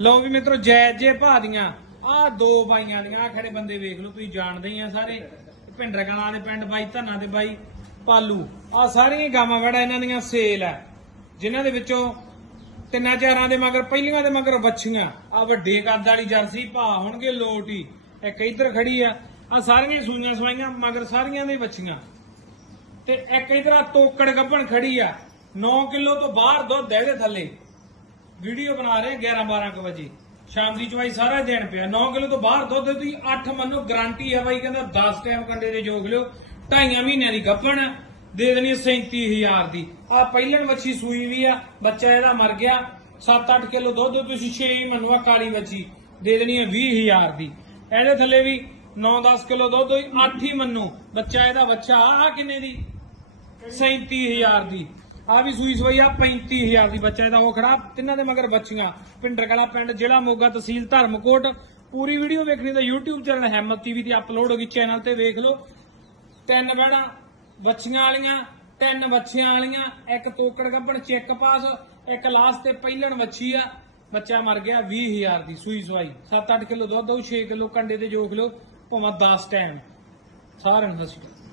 ਲਓ ਵੀ ਮਿੱਤਰੋ, ਜੈ ਜੈ ਭਾ ਦੀਆਂ ਆ ਦੋ ਬਾਈਆਂ ਦੀਆਂ ਆ ਖੜੇ ਬੰਦੇ ਵੇਖ ਲਓ, ਤੁਸੀਂ ਜਾਣਦੇ ਹੀ ਆ ਸਾਰੇ। ਭਿੰਡਰ ਕਲਾਂ ਦੇ ਪਿੰਡ ਬਾਈ, ਧੰਨਾ ਤੇ ਬਾਈ, ਪਾਲੂ। ਆ ਸਾਰੀਆਂ ਗਾਵਾਂ ਵੜਾ ਇਹਨਾਂ ਦੀਆਂ ਸੇਲ ਆ, ਜਿਨ੍ਹਾਂ ਦੇ ਵਿੱਚੋਂ ਤਿੰਨਾਂ ਚਾਰਾਂ ਦੇ ਮਗਰ, ਪਹਿਲੀਆਂ ਦੇ ਮਗਰ ਵੱਛੀਆਂ। ਆ ਵੱਡੇ ਕੱਦ ਵਾਲੀ ਜਰਸੀ, ਭਾ ਹੋਣਗੇ, ਲੋਟ ਹੀ। ਇੱਕ ਇਧਰ ਖੜੀ ਆ ਆ ਸਾਰੀਆਂ ਸੂਈਆਂ ਸਵਾਈਆਂ, ਮਗਰ ਸਾਰੀਆਂ ਦੇ ਵੱਛੀਆਂ। ਤੇ ਇੱਕ ਇਧਰ ਆ ਤੋਕੜ ਗੱਭਣ ਖੜੀ ਆ 9 ਕਿਲੋ ਤੋਂ ਬਾਹਰ ਦੁੱਧ ਹੈ ਇਹਦੇ ਥੱਲੇ। ਵੀਡੀਓ ਬਣਾ ਰਹੇ 11 12 ਵਜੇ। ਸ਼ਾਮ ਦੀ ਚਵਾਈ ਸਾਰਾ ਦਿਨ ਪਿਆ। 9 ਕਿਲੋ ਤੋਂ ਬਾਹਰ ਦੁੱਧ ਤੁਸੀਂ 8 ਮੰਨੋ ਗਾਰੰਟੀ ਹੈ ਬਾਈ, ਕਹਿੰਦਾ 10 ਟਾਈਮ ਕੰਡੇ ਦੇ ਜੋਗ ਲਿਓ। ਢਾਈਆਂ ਮਹੀਨਿਆਂ ਦੀ ਗੱਭਣ ਦੇ ਦੇਣੀ 37000 ਦੀ। ਆ ਪਹਿਲਣ ਵੱਛੀ ਸੂਈ ਵੀ ਆ, ਬੱਚਾ ਇਹਦਾ ਮਰ ਗਿਆ। 7-8 ਕਿਲੋ ਦੁੱਧ ਤੁਸੀਂ 6 ਹੀ ਮੰਨੋ ਆ ਕਾਲੀ ਵੱਛੀ। ਦੇ ਦੇਣੀ ਹੈ 20000 ਦੀ। ਇਹਦੇ ਥੱਲੇ ਵੀ 9-10 ਕਿਲੋ ਦੁੱਧ ਹੋਈ 8 ਹੀ ਮੰਨੋ। ਬੱਚਾ ਇਹਦਾ ਬੱਚਾ ਆ ਕਿੰਨੇ ਦੀ? 37000 ਦੀ। ਆ ਵੀ ਸੂਈ ਸੋਈ ਆ 35000 ਦੀ ਬੱਚਾ ਇਹਦਾ, ਉਹ ਖੜਾ ਤਿੰਨਾਂ ਦੇ ਮਗਰ ਬੱਚੀਆਂ। ਪਿੰਡਰ ਕਲਾ ਪਿੰਡ, ਜ਼ਿਲ੍ਹਾ ਮੋਗਾ ਤਹਿਸੀਲ ਧਰਮਕੋਟ। ਪੂਰੀ ਵੀਡੀਓ ਵੇਖਣੀ ਤਾਂ YouTube ਚੈਨਲ ਹੈਮਤ ਟੀਵੀ ਤੇ ਅਪਲੋਡ ਹੋ ਗਈ, ਚੈਨਲ ਤੇ ਵੇਖ ਲਓ। ਤਿੰਨ ਬਹਿਣਾ, ਬੱਚੀਆਂ ਵਾਲੀਆਂ, ਤਿੰਨ ਬੱਚਿਆਂ ਵਾਲੀਆਂ, ਇੱਕ ਤੋਕੜ ਗੱਭਣ, ਚੈੱਕ ਪਾਸ, ਇੱਕ ਲਾਸਟ ਤੇ ਪਹਿਲਣ ਵੱਛੀ ਆ। ਬੱਚਾ ਮਰ ਗਿਆ 20000 ਦੀ ਸੂਈ ਸਵਾਈ। 7-8 ਕਿਲੋ ਦੁੱਧ ਉਹ 6 ਕਿਲੋ ਕੰਡੇ ਤੇ ਜੋਖ ਲਓ, ਭਾਵੇਂ 10 ਟਾਈਮ ਸਾਰਿਆਂ ਨੂੰ ਸਤਿ ਸ਼੍ਰੀ ਅਕਾਲ।